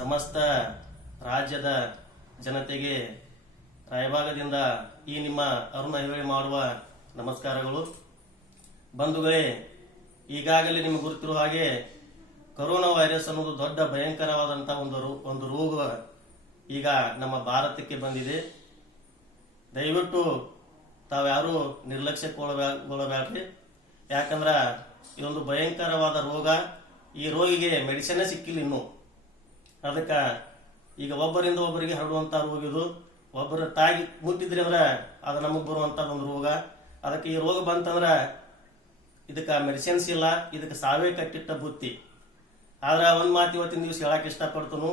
ಸಮಸ್ತ ರಾಜ್ಯದ ಜನತೆಗೆ ರಾಯಭಾಗದಿಂದ ಈ ನಿಮ್ಮ ಅರುಣ ಐಹೊಳೆ ಮಾಡುವ ನಮಸ್ಕಾರಗಳು. ಬಂಧುಗಳೇ, ಈಗಾಗಲೇ ನಿಮಗೆ ಗೊತ್ತಿರುವ ಹಾಗೆ ಕೊರೋನಾ ವೈರಸ್ ಅನ್ನೋದು ದೊಡ್ಡ ಭಯಂಕರವಾದಂತಹ ಒಂದು ರೋಗ ಈಗ ನಮ್ಮ ಭಾರತಕ್ಕೆ ಬಂದಿದೆ. ದಯವಿಟ್ಟು ತಾವ್ಯಾರು ನಿರ್ಲಕ್ಷ್ಯಕ್ಕೊಳಬೇಡ್ರಿ. ಯಾಕಂದ್ರ ಇದೊಂದು ಭಯಂಕರವಾದ ರೋಗ. ಈ ರೋಗಿಗೆ ಮೆಡಿಸಿನ್ ಸಿಕ್ಕಿಲ್ಲ ಇನ್ನು. ಅದಕ್ಕೆ ಈಗ ಒಬ್ಬರಿಂದ ಒಬ್ಬರಿಗೆ ಹರಡುವಂತ ರೋಗ ಇದು. ಒಬ್ಬರ ತಾಯಿ ಮುಟ್ಟಿದ್ರಿ ಅಂದ್ರ ಅದು ನಮಗ್ ಬರುವಂತ ಒಂದು ರೋಗ. ಅದಕ್ಕೆ ಈ ರೋಗ ಬಂತಂದ್ರ ಇದಕ್ಕೆ ಮೆಡಿಸಿನ್ಸ್ ಇಲ್ಲ, ಇದಕ್ಕೆ ಸಾವೇ ಕಟ್ಟಿಟ್ಟ ಬುತ್ತಿ. ಆದ್ರೆ ಒಂದ್ ಮಾತು ಇವತ್ತಿನ ದಿವಸ ಹೇಳಕ್ ಇಷ್ಟಪಡ್ತನು,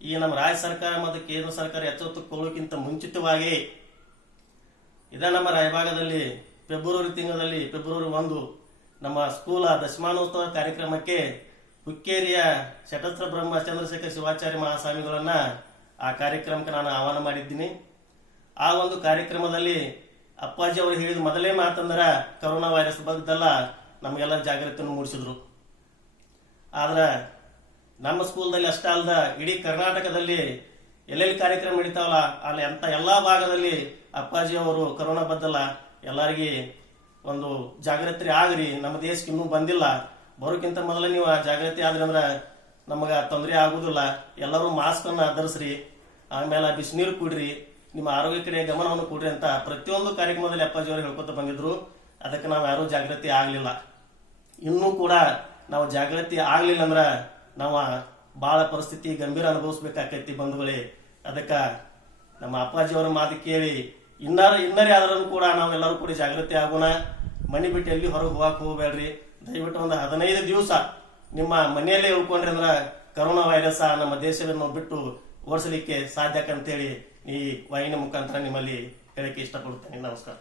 ಈ ನಮ್ಮ ರಾಜ್ಯ ಸರ್ಕಾರ ಮತ್ತು ಕೇಂದ್ರ ಸರ್ಕಾರ ಎಚ್ಚೆತ್ತುಕೊಳ್ಳೋಕ್ಕಿಂತ ಮುಂಚಿತವಾಗಿ ನಮ್ಮ ರಾಯಭಾಗದಲ್ಲಿ ಫೆಬ್ರವರಿ ತಿಂಗಳಲ್ಲಿ ಫೆಬ್ರವರಿ 1 ನಮ್ಮ ಸ್ಕೂಲ ದಶಮಾನೋತ್ಸವ ಕಾರ್ಯಕ್ರಮಕ್ಕೆ ಹುಕ್ಕೇರಿಯ ಶಟಸ್ತ್ರ ಬ್ರಹ್ಮ ಚಂದ್ರಶೇಖರ ಶಿವಾಚಾರ್ಯ ಮಹಾಸ್ವಾಮಿಗಳನ್ನ ಆ ಕಾರ್ಯಕ್ರಮಕ್ಕೆ ನಾನು ಆಹ್ವಾನ ಮಾಡಿದ್ದೀನಿ. ಆ ಒಂದು ಕಾರ್ಯಕ್ರಮದಲ್ಲಿ ಅಪ್ಪಾಜಿ ಅವರು ಹೇಳಿದ ಮೊದಲೇ ಮಾತಂದ್ರ ಕೊರೋನಾ ವೈರಸ್ ಬಗ್ಗೆಲ್ಲ ನಮಗೆಲ್ಲ ಜಾಗೃತಿಯನ್ನು ಮೂಡಿಸಿದ್ರು. ಆದ್ರ ನಮ್ಮ ಸ್ಕೂಲ್ದಲ್ಲಿ ಅಷ್ಟೇ ಅಲ್ದ ಇಡೀ ಕರ್ನಾಟಕದಲ್ಲಿ ಎಲ್ಲೆಲ್ಲಿ ಕಾರ್ಯಕ್ರಮ ನಡೀತಾವಲ್ಲ ಅಲ್ಲಿ ಅಂತ ಎಲ್ಲಾ ಭಾಗದಲ್ಲಿ ಅಪ್ಪಾಜಿ ಅವರು ಕೊರೋನಾ ಬದ್ದಲ್ಲ ಎಲ್ಲರಿಗೆ ಒಂದು ಜಾಗೃತಿ ಆಗ್ರಿ. ನಮ್ಮ ದೇಶಕ್ಕೆ ಇನ್ನೂ ಬಂದಿಲ್ಲ, ಬರೋಕ್ಕಿಂತ ಮೊದಲ ನೀವು ಜಾಗೃತಿ ಆದ್ರಿ ಅಂದ್ರ ನಮಗ ತೊಂದರೆ ಆಗುದಿಲ್ಲ. ಎಲ್ಲರೂ ಮಾಸ್ಕ್ ಅನ್ನ ಧರಿಸ್ರಿ, ಆಮೇಲೆ ಬಿಸಿನೀರು ಕುಡ್ರಿ, ನಿಮ್ಮ ಆರೋಗ್ಯ ಕಡೆ ಗಮನವನ್ನು ಕೊಡ್ರಿ ಅಂತ ಪ್ರತಿಯೊಂದು ಕಾರ್ಯಕ್ರಮದಲ್ಲಿ ಅಪ್ಪಾಜಿ ಅವರು ಹೇಳ್ಕೊತ ಬಂದಿದ್ರು. ಅದಕ್ಕೆ ನಾವು ಯಾರು ಜಾಗೃತಿ ಆಗ್ಲಿಲ್ಲ. ಇನ್ನೂ ಕೂಡ ನಾವು ಜಾಗೃತಿ ಆಗ್ಲಿಲ್ಲ ಅಂದ್ರ ನಾವು ಬಹಳ ಪರಿಸ್ಥಿತಿ ಗಂಭೀರ ಅನುಭವಿಸ್ಬೇಕಾಕೈತಿ ಬಂಧುಗಳೇ. ಅದಕ್ಕ ನಮ್ಮ ಅಪ್ಪಾಜಿ ಅವರ ಮಾತು ಕೇಳಿ ಇನ್ನರೇ ಆದ್ರೂ ಕೂಡ ನಾವೆಲ್ಲರೂ ಕೂಡ ಜಾಗೃತಿ ಆಗೋಣ. ಮನೆ ಬಿಟ್ಟು ಎಲ್ಲಿ ಹೊರಗೆ ಹೋಗಕ್ ಹೋಗ್ಬೇಡ್ರಿ. ದಯವಿಟ್ಟು ಒಂದು 15 ದಿವಸ ನಿಮ್ಮ ಮನೆಯಲ್ಲೇ ಉಳ್ಕೊಂಡ್ರಿ ಅಂದ್ರ ಕೊರೋನಾ ವೈರಸ್ ನಮ್ಮ ದೇಶವನ್ನು ಬಿಟ್ಟು ಓಡಿಸಲಿಕ್ಕೆ ಸಾಧ್ಯ ಅಂತೇಳಿ ಈ ವಾಹಿನಿ ಮುಖಾಂತರ ನಿಮ್ಮಲ್ಲಿ ಹೇಳಕ್ಕೆ ಇಷ್ಟಪಡುತ್ತೇನೆ. ನಮಸ್ಕಾರ.